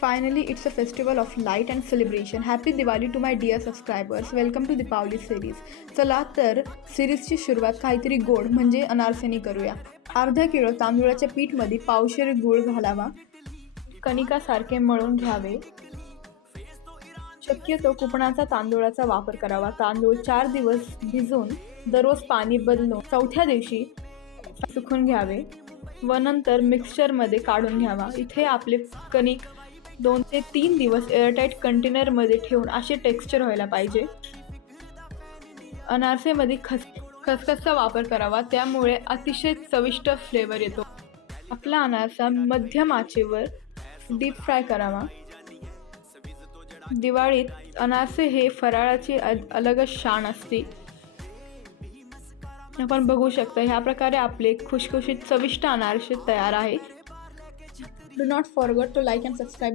Finally, it's a festival of light and celebration. Happy Diwali to my dear subscribers. Welcome to Dipavali series. चला तर सिरीजची सुरुवात काहीतरी गोड म्हणजे अनारसेनी करूया. अर्धा किलो तांदूळाच्या पीठमध्ये पावशेर गूळ घालावा. कणिकासारखे मळून घ्यावे. शक्यतो कुपणाचा तांदूळाचा वापर करावा. तांदूळ 4 दिवस भिजवून दररोज पाणी बदलून चौथ्या दिवशी सुकून घ्यावे व नंतर मिक्सचरमध्ये काढून घ्यावा. इथे आपले कणिक 2 ते 3 दिवस एअरटाईट कंटेनरमध्ये ठेवून असे टेक्स्चर व्हायला पाहिजे. अनारसेमध्ये खसखसचा वापर करावा, त्यामुळे अतिशय चविष्ट फ्लेवर येतो. आपला अनारसा मध्यम आचेवर डीप फ्राय करावा. दिवाळीत अनारसे हे फराळाची अलगच शान असते. आपण बघू शकता ह्या प्रकारे आपले खुशखुशीत चविष्ट अनारसे तयार आहे. Do not forget to like and subscribe.